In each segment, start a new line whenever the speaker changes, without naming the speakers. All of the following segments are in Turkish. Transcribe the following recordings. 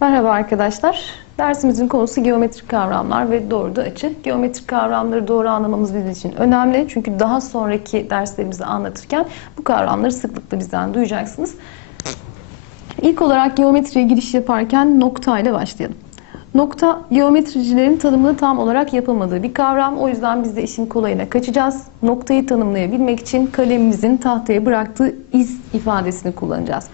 Merhaba arkadaşlar. Dersimizin konusu geometrik kavramlar ve doğru da açı. Geometrik kavramları doğru anlamamız bizim için önemli. Çünkü daha sonraki derslerimizi anlatırken bu kavramları sıklıkla bizden duyacaksınız. İlk olarak geometriye giriş yaparken nokta ile başlayalım. Nokta geometricilerin tanımını tam olarak yapamadığı bir kavram. O yüzden biz de işin kolayına kaçacağız. Noktayı tanımlayabilmek için kalemimizin tahtaya bıraktığı iz ifadesini kullanacağız.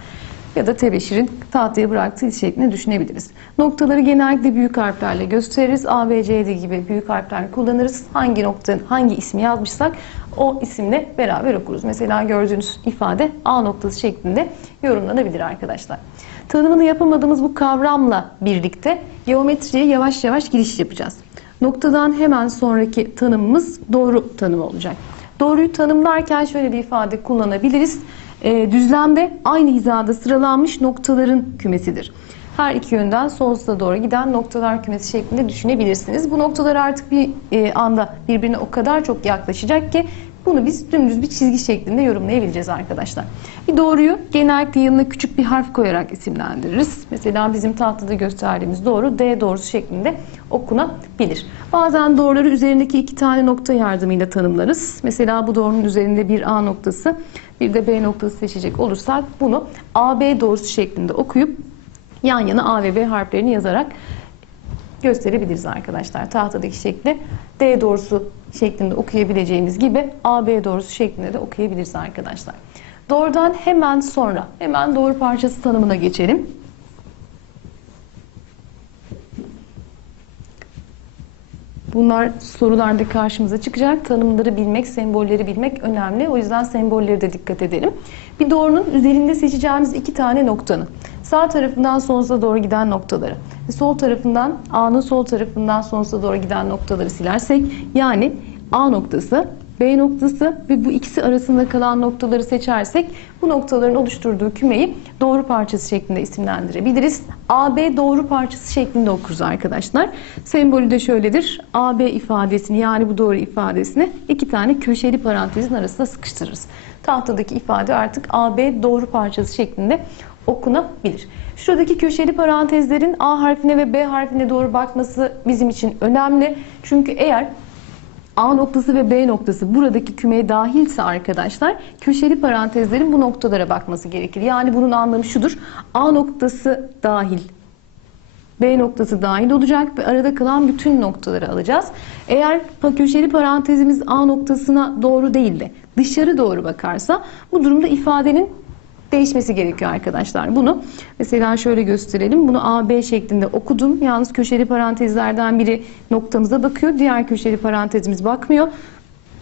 Ya da tebeşirin tahtaya bıraktığı iz şeklinde düşünebiliriz. Noktaları genellikle büyük harflerle gösteririz. A, B, C, D gibi büyük harfler kullanırız. Hangi noktanın hangi ismi yazmışsak o isimle beraber okuruz. Mesela gördüğünüz ifade A noktası şeklinde yorumlanabilir arkadaşlar. Tanımını yapamadığımız bu kavramla birlikte geometriye yavaş yavaş giriş yapacağız. Noktadan hemen sonraki tanımımız doğru tanım olacak. Doğruyu tanımlarken şöyle bir ifade kullanabiliriz. E, düzlemde aynı hizada sıralanmış noktaların kümesidir. Her iki yönden sonsuza doğru giden noktalar kümesi şeklinde düşünebilirsiniz. Bu noktalar artık bir e, anda birbirine o kadar çok yaklaşacak ki bunu biz dümdüz bir çizgi şeklinde yorumlayabileceğiz arkadaşlar. Bir doğruyu genellikle yanına küçük bir harf koyarak isimlendiririz. Mesela bizim tahtada gösterdiğimiz doğru D doğrusu şeklinde okunabilir. Bazen doğruları üzerindeki iki tane nokta yardımıyla tanımlarız. Mesela bu doğrunun üzerinde bir A noktası bir de B noktası seçecek olursak bunu AB doğrusu şeklinde okuyup yan yana A ve B harflerini yazarak gösterebiliriz arkadaşlar. Tahtadaki şekli D doğrusu şeklinde okuyabileceğimiz gibi AB doğrusu şeklinde de okuyabiliriz arkadaşlar. Doğrudan hemen sonra hemen doğru parçası tanımına geçelim. Bunlar sorularda karşımıza çıkacak. Tanımları bilmek, sembolleri bilmek önemli. O yüzden sembolleri de dikkat edelim. Bir doğrunun üzerinde seçeceğimiz iki tane noktanın sağ tarafından sonsuza doğru giden noktaları, sol tarafından A'nın sol tarafından sonsuza doğru giden noktaları silersek yani A noktası, B noktası ve bu ikisi arasında kalan noktaları seçersek bu noktaların oluşturduğu kümeyi doğru parçası şeklinde isimlendirebiliriz. AB doğru parçası şeklinde okuruz arkadaşlar. Sembolü de şöyledir. AB ifadesini yani bu doğru ifadesini iki tane köşeli parantezin arasına sıkıştırırız. Tahtadaki ifade artık AB doğru parçası şeklinde okunabilir. Şuradaki köşeli parantezlerin A harfine ve B harfine doğru bakması bizim için önemli. Çünkü eğer A noktası ve B noktası buradaki kümeye dahilse arkadaşlar köşeli parantezlerin bu noktalara bakması gerekir. Yani bunun anlamı şudur. A noktası dahil B noktası dahil olacak ve arada kalan bütün noktaları alacağız. Eğer köşeli parantezimiz A noktasına doğru değil de dışarı doğru bakarsa bu durumda ifadenin değişmesi gerekiyor arkadaşlar. Bunu mesela şöyle gösterelim. Bunu AB şeklinde okudum. Yalnız köşeli parantezlerden biri noktamıza bakıyor. Diğer köşeli parantezimiz bakmıyor.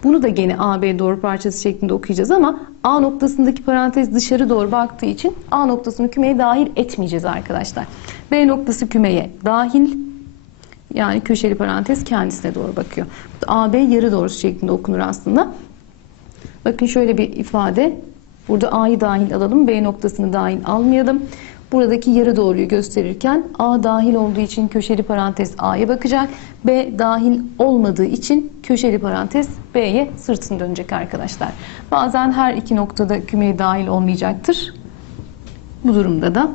Bunu da gene AB doğru parçası şeklinde okuyacağız ama A noktasındaki parantez dışarı doğru baktığı için A noktasını kümeye dahil etmeyeceğiz arkadaşlar. B noktası kümeye dahil yani köşeli parantez kendisine doğru bakıyor. AB yarı doğrusu şeklinde okunur aslında. Bakın şöyle bir ifade. Burada A'yı dahil alalım. B noktasını dahil almayalım. Buradaki yarı doğruyu gösterirken A dahil olduğu için köşeli parantez A'ya bakacak. B dahil olmadığı için köşeli parantez B'ye sırtını dönecek arkadaşlar. Bazen her iki noktada kümeye dahil olmayacaktır. Bu durumda da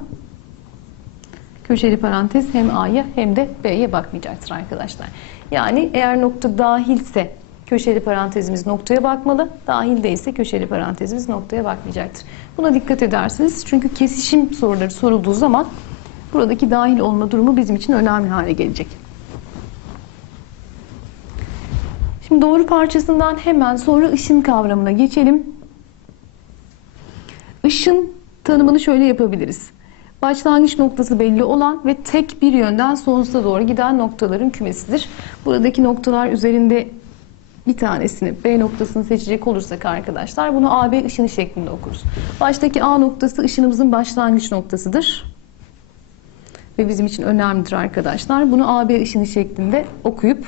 köşeli parantez hem A'ya hem de B'ye bakmayacaktır arkadaşlar. Yani eğer nokta dahilse köşeli parantezimiz noktaya bakmalı. Dahil değilse köşeli parantezimiz noktaya bakmayacaktır. Buna dikkat edersiniz. Çünkü kesişim soruları sorulduğu zaman buradaki dahil olma durumu bizim için önemli hale gelecek. Şimdi doğru parçasından hemen sonra ışın kavramına geçelim. Işın tanımını şöyle yapabiliriz. Başlangıç noktası belli olan ve tek bir yönden sonsuza doğru giden noktaların kümesidir. Buradaki noktalar üzerinde bir tanesini B noktasını seçecek olursak arkadaşlar bunu AB ışını şeklinde okuruz. Baştaki A noktası ışınımızın başlangıç noktasıdır. Ve bizim için önemlidir arkadaşlar. Bunu AB ışını şeklinde okuyup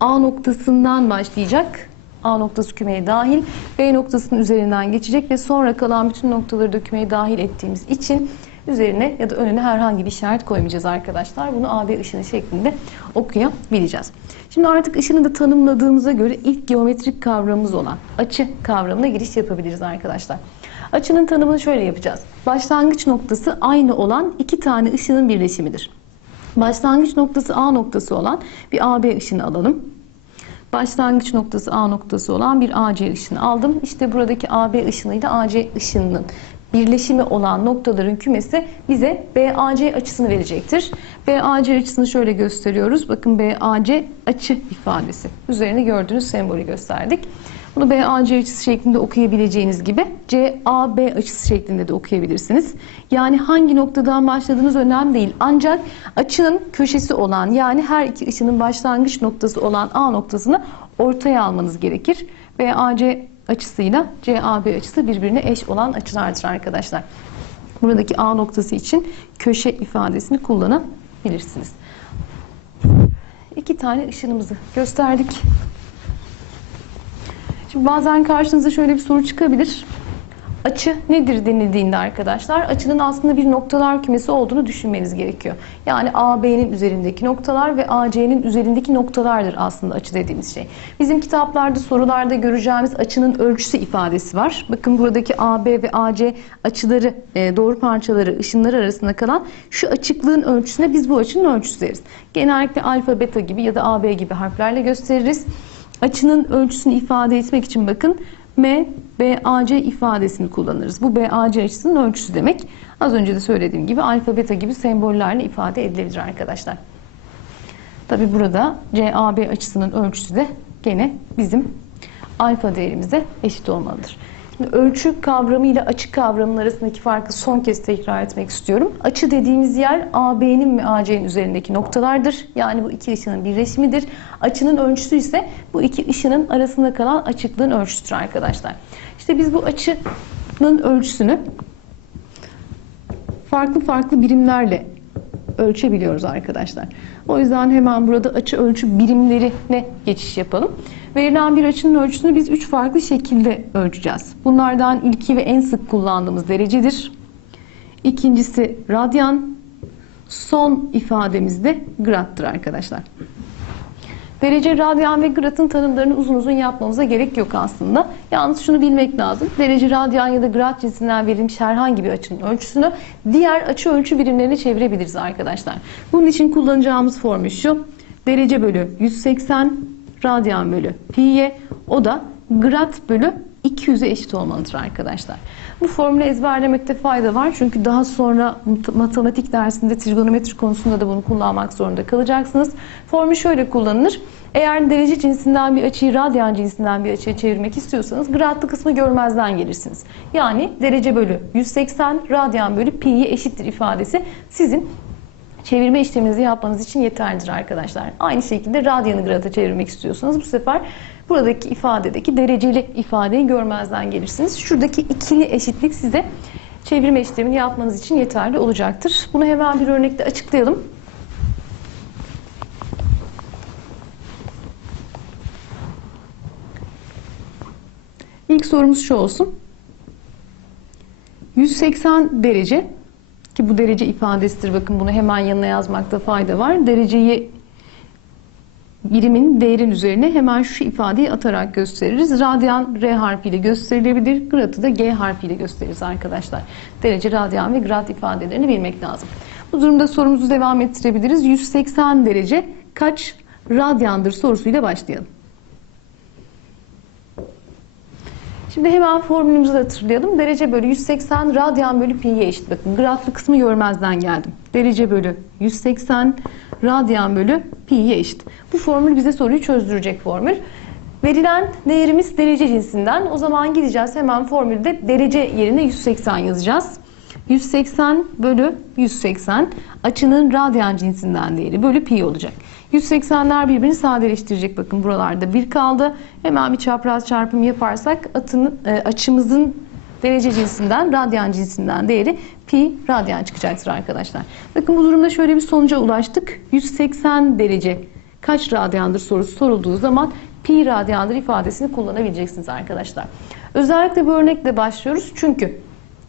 A noktasından başlayacak. A noktası kümeye dahil. B noktasının üzerinden geçecek ve sonra kalan bütün noktaları da kümeye dahil ettiğimiz için üzerine ya da önüne herhangi bir işaret koymayacağız arkadaşlar. Bunu AB ışını şeklinde okuyabileceğiz. Şimdi artık ışını da tanımladığımıza göre ilk geometrik kavramımız olan açı kavramına giriş yapabiliriz arkadaşlar. Açının tanımını şöyle yapacağız. Başlangıç noktası aynı olan iki tane ışının birleşimidir. Başlangıç noktası A noktası olan bir AB ışını alalım. Başlangıç noktası A noktası olan bir AC ışını aldım. İşte buradaki AB ışınıyla AC ışınının birleşimi olan noktaların kümesi bize BAC açısını verecektir. BAC açısını şöyle gösteriyoruz. Bakın BAC açı ifadesi. Üzerine gördüğünüz sembolü gösterdik. Bunu BAC açısı şeklinde okuyabileceğiniz gibi CAB açısı şeklinde de okuyabilirsiniz. Yani hangi noktadan başladığınız önemli değil. Ancak açının köşesi olan yani her iki ışının başlangıç noktası olan A noktasını ortaya almanız gerekir. BAC açısıyla CAB açısı birbirine eş olan açılardır arkadaşlar. Buradaki A noktası için köşe ifadesini kullanabilirsiniz. İki tane ışınımızı gösterdik. Şimdi bazen karşınıza şöyle bir soru çıkabilir. Açı nedir denildiğinde arkadaşlar açının aslında bir noktalar kümesi olduğunu düşünmeniz gerekiyor. Yani AB'nin üzerindeki noktalar ve AC'nin üzerindeki noktalardır aslında açı dediğimiz şey. Bizim kitaplarda sorularda göreceğimiz açının ölçüsü ifadesi var. Bakın buradaki AB ve AC açıları e, doğru parçaları ışınları arasında kalan şu açıklığın ölçüsüne biz bu açının ölçüsü deriz. Genellikle alfa beta gibi ya da AB gibi harflerle gösteririz. Açının ölçüsünü ifade etmek için bakın M, BAC ifadesini kullanırız. Bu BAC açısının ölçüsü demek. Az önce de söylediğim gibi alfa beta gibi sembollerle ifade edilebilir arkadaşlar. Tabi burada CAB açısının ölçüsü de gene bizim alfa değerimize eşit olmalıdır. Şimdi ölçü kavramı ile açı kavramının arasındaki farkı son kez tekrar etmek istiyorum. Açı dediğimiz yer AB'nin ve AC'nin üzerindeki noktalardır. Yani bu iki ışının birleşimidir. Açının ölçüsü ise bu iki ışının arasında kalan açıklığın ölçüsüdür arkadaşlar. İşte biz bu açının ölçüsünü farklı farklı birimlerle ölçebiliyoruz arkadaşlar. O yüzden hemen burada açı ölçü birimlerine geçiş yapalım. Verilen bir açının ölçüsünü biz üç farklı şekilde ölçeceğiz. Bunlardan ilki ve en sık kullandığımız derecedir. İkincisi radyan. Son ifademiz de grad'tır arkadaşlar. Derece, radyan ve gradın tanımlarını uzun uzun yapmamıza gerek yok aslında. Yalnız şunu bilmek lazım. Derece, radyan ya da grad cinsinden verilmiş herhangi bir açının ölçüsünü diğer açı ölçü birimlerine çevirebiliriz arkadaşlar. Bunun için kullanacağımız formül şu. Derece bölü 180 radyan bölü pi'ye o da grad bölü 200'e eşit olmalıdır arkadaşlar. Bu formülü ezberlemekte fayda var. Çünkü daha sonra matematik dersinde trigonometri konusunda da bunu kullanmak zorunda kalacaksınız. Formül şöyle kullanılır. Eğer derece cinsinden bir açıyı radyan cinsinden bir açıya çevirmek istiyorsanız gradlı kısmı görmezden gelirsiniz. Yani derece bölü 180 radyan bölü pi'ye eşittir ifadesi sizin çevirme işleminizi yapmanız için yeterlidir arkadaşlar. Aynı şekilde radyanı grada çevirmek istiyorsanız bu sefer buradaki ifadedeki dereceli ifadeyi görmezden gelirsiniz. Şuradaki ikili eşitlik size çevirme işlemini yapmanız için yeterli olacaktır. Bunu hemen bir örnekle açıklayalım. İlk sorumuz şu olsun. 180 derece ki bu derece ifadesidir. Bakın bunu hemen yanına yazmakta fayda var. Dereceyi birimin değerin üzerine hemen şu ifadeyi atarak gösteririz. Radyan R harfiyle gösterilebilir. Grad'ı da G harfiyle gösteririz arkadaşlar. Derece, radyan ve grad ifadelerini bilmek lazım. Bu durumda sorumuzu devam ettirebiliriz. 180 derece kaç radyandır sorusuyla başlayalım. Şimdi hemen formülümüzü hatırlayalım. Derece bölü 180 radyan bölü pi'ye eşit. Bakın graflı kısmı görmezden geldim. Derece bölü 180 radyan bölü pi'ye eşit. Bu formül bize soruyu çözdürecek formül. Verilen değerimiz derece cinsinden. O zaman gideceğiz hemen formülde derece yerine 180 yazacağız. 180 bölü 180 açının radyan cinsinden değeri bölü pi olacak. 180'ler birbirini sadeleştirecek. Bakın buralarda bir kaldı. Hemen bir çapraz çarpım yaparsak atın, e, açımızın derece cinsinden, radyan cinsinden değeri pi radyan çıkacaktır arkadaşlar. Bakın bu durumda şöyle bir sonuca ulaştık. 180 derece kaç radyandır sorusu sorulduğu zaman pi radyandır ifadesini kullanabileceksiniz arkadaşlar. Özellikle bu örnekle başlıyoruz. Çünkü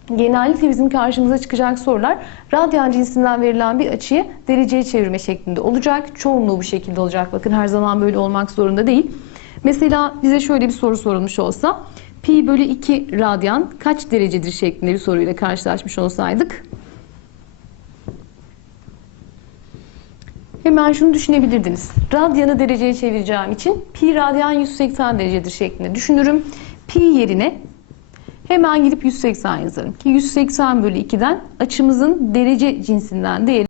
Genellikle bizim karşımıza çıkacak sorular radyan cinsinden verilen bir açıyı dereceye çevirme şeklinde olacak. Çoğunluğu bu şekilde olacak. Bakın her zaman böyle olmak zorunda değil. Mesela bize şöyle bir soru sorulmuş olsa pi bölü 2 radyan kaç derecedir şeklinde bir soruyla karşılaşmış olsaydık Hemen şunu düşünebilirdiniz. Radyanı dereceye çevireceğim için pi radyan 180 derecedir şeklinde düşünürüm. Pi yerine hemen gidip 180 yazarım. Ki 180 bölü 2'den açımızın derece cinsinden değeri